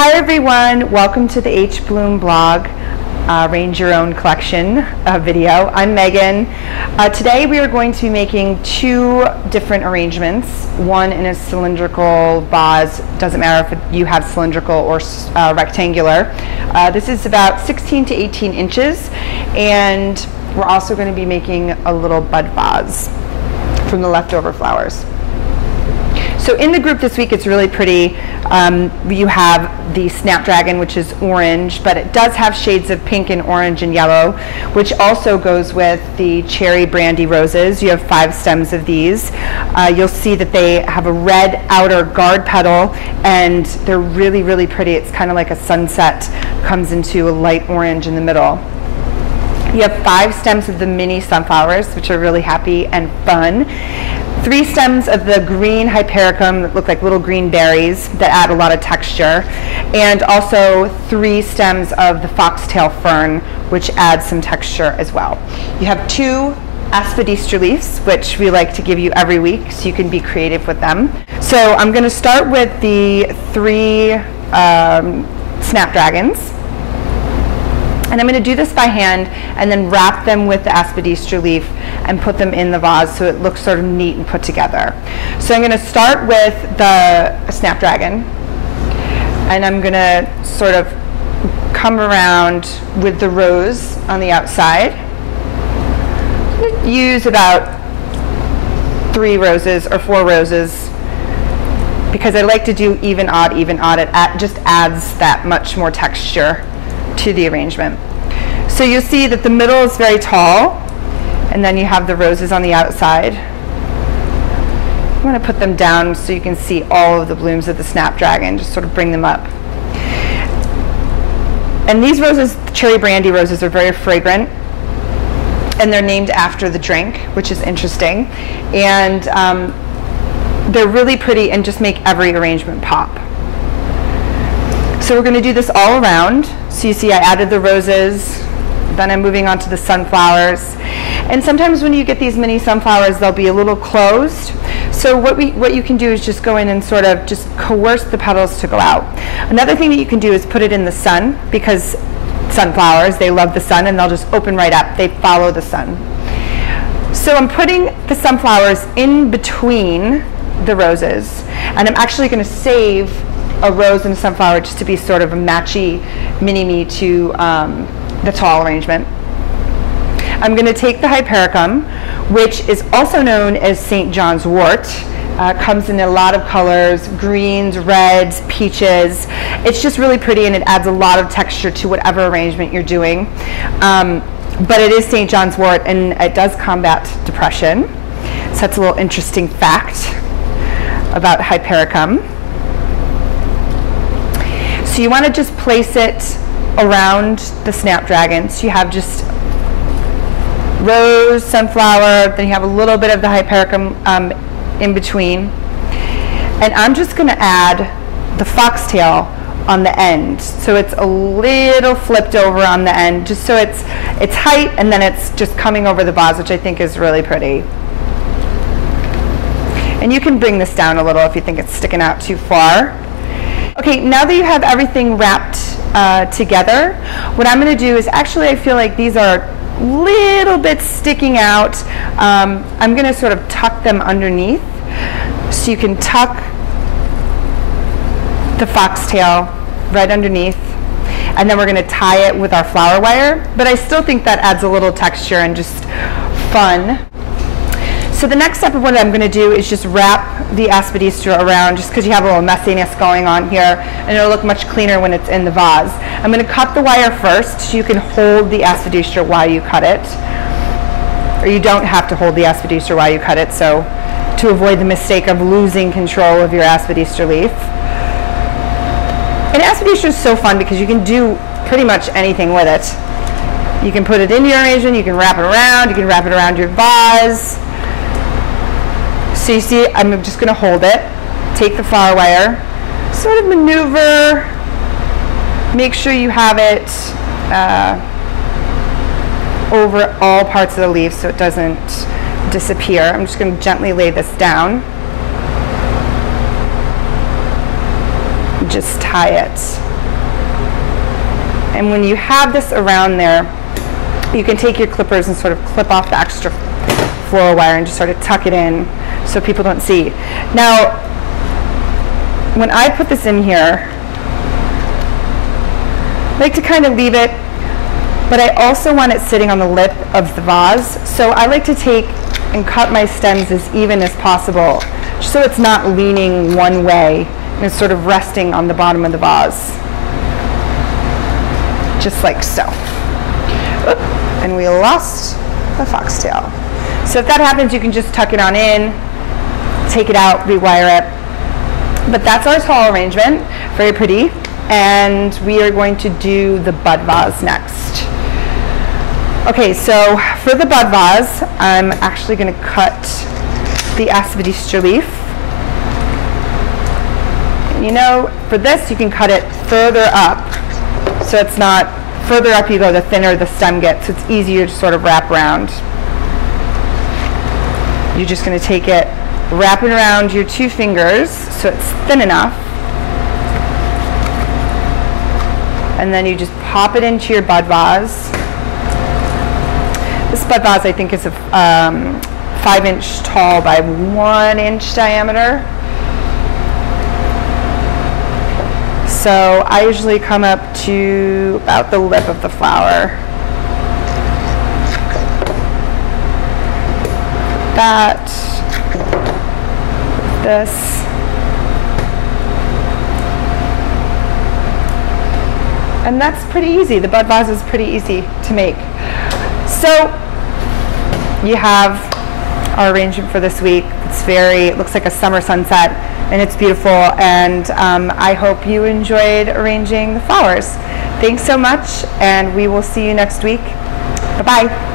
Hi everyone, welcome to the H.BLOOM blog, Arrange Your Own Collection video. I'm Megan. Today we are going to be making two different arrangements, one in a cylindrical vase, doesn't matter if you have cylindrical or rectangular. This is about 16 to 18 inches, and we're also going to be making a little bud vase from the leftover flowers. So in the group this week, it's really pretty. You have the Snapdragon, which is orange, but it does have shades of pink and orange and yellow, which also goes with the cherry brandy roses. You have 5 stems of these. You'll see that they have a red outer guard petal, and they're really, really pretty. It's kind of like a sunset, comes into a light orange in the middle. You have 5 stems of the mini sunflowers, which are really happy and fun. 3 stems of the green hypericum that look like little green berries that add a lot of texture, and also 3 stems of the foxtail fern, which adds some texture as well. You have 2 aspidistra leaves, which we like to give you every week so you can be creative with them. So I'm going to start with the 3 snapdragons. And I'm going to do this by hand and then wrap them with the aspidistra leaf and put them in the vase so it looks sort of neat and put together. So I'm going to start with the snapdragon, and I'm going to sort of come around with the rose on the outside. I'm going to use about 3 roses or 4 roses because I like to do even odd, even odd. It just adds that much more texture to the arrangement. So you'll see that the middle is very tall, and then you have the roses on the outside. I'm going to put them down so you can see all of the blooms of the snapdragon, just sort of bring them up. And these roses, cherry brandy roses, are very fragrant, and they're named after the drink, which is interesting. And they're really pretty and just make every arrangement pop. So we're going to do this all around. So you see I added the roses, then I'm moving on to the sunflowers. And sometimes when you get these mini sunflowers, they'll be a little closed. So what you can do is just go in and sort of just coerce the petals to go out. Another thing that you can do is put it in the sun, because sunflowers, they love the sun, and they'll just open right up. They follow the sun. So I'm putting the sunflowers in between the roses, and I'm actually going to save a rose and a sunflower just to be sort of a matchy mini-me to the tall arrangement. I'm going to take the hypericum, which is also known as St. John's wort. Comes in a lot of colors, greens, reds, peaches. It's just really pretty, and it adds a lot of texture to whatever arrangement you're doing. But it is St. John's wort, and it does combat depression. So that's a little interesting fact about hypericum. So you want to just place it around the snapdragon. So you have just rose, sunflower, then you have a little bit of the hypericum in between. And I'm just going to add the foxtail on the end. So it's a little flipped over on the end, just so it's height, and then it's just coming over the vase, which I think is really pretty. And you can bring this down a little if you think it's sticking out too far. Okay, now that you have everything wrapped together, what I'm going to do is, actually I feel like these are little bit sticking out. I'm going to sort of tuck them underneath, so you can tuck the foxtail right underneath, and then we're going to tie it with our flower wire, but I still think that adds a little texture and just fun. So the next step of what I'm going to do is just wrap the aspidistra around, just because you have a little messiness going on here, and it'll look much cleaner when it's in the vase. I'm going to cut the wire first, so you can hold the aspidistra while you cut it. Or you don't have to hold the aspidistra while you cut it, so to avoid the mistake of losing control of your aspidistra leaf. And aspidistra is so fun because you can do pretty much anything with it. You can put it in your arrangement, you can wrap it around, you can wrap it around your vase. So you see, I'm just going to hold it, take the flower wire, sort of maneuver, make sure you have it over all parts of the leaf so it doesn't disappear. I'm just going to gently lay this down. Just tie it And when you have this around there, you can take your clippers and sort of clip off the extra floral wire and just sort of tuck it in so people don't see. Now, when I put this in here, I like to kind of leave it, but I also want it sitting on the lip of the vase. So I like to take and cut my stems as even as possible, just so it's not leaning one way and it's sort of resting on the bottom of the vase. Just like so. Oop, and we lost the foxtail. So if that happens, you can just tuck it on in, take it out, rewire it. But that's our tall arrangement, very pretty. And we are going to do the bud vase next. Okay, so for the bud vase, I'm actually going to cut the aspidistra leaf. You know, for this, you can cut it further up. So it's not, further up you go, the thinner the stem gets. So it's easier to sort of wrap around. You're just going to take it, wrap it around your 2 fingers so it's thin enough. And then you just pop it into your bud vase. This bud vase I think is a 5-inch tall by 1-inch diameter. So I usually come up to about the lip of the flower. That, this. And that's pretty easy. The bud vase is pretty easy to make. So you have our arrangement for this week. It looks like a summer sunset, and it's beautiful. And I hope you enjoyed arranging the flowers. Thanks so much, and we will see you next week. Bye-bye.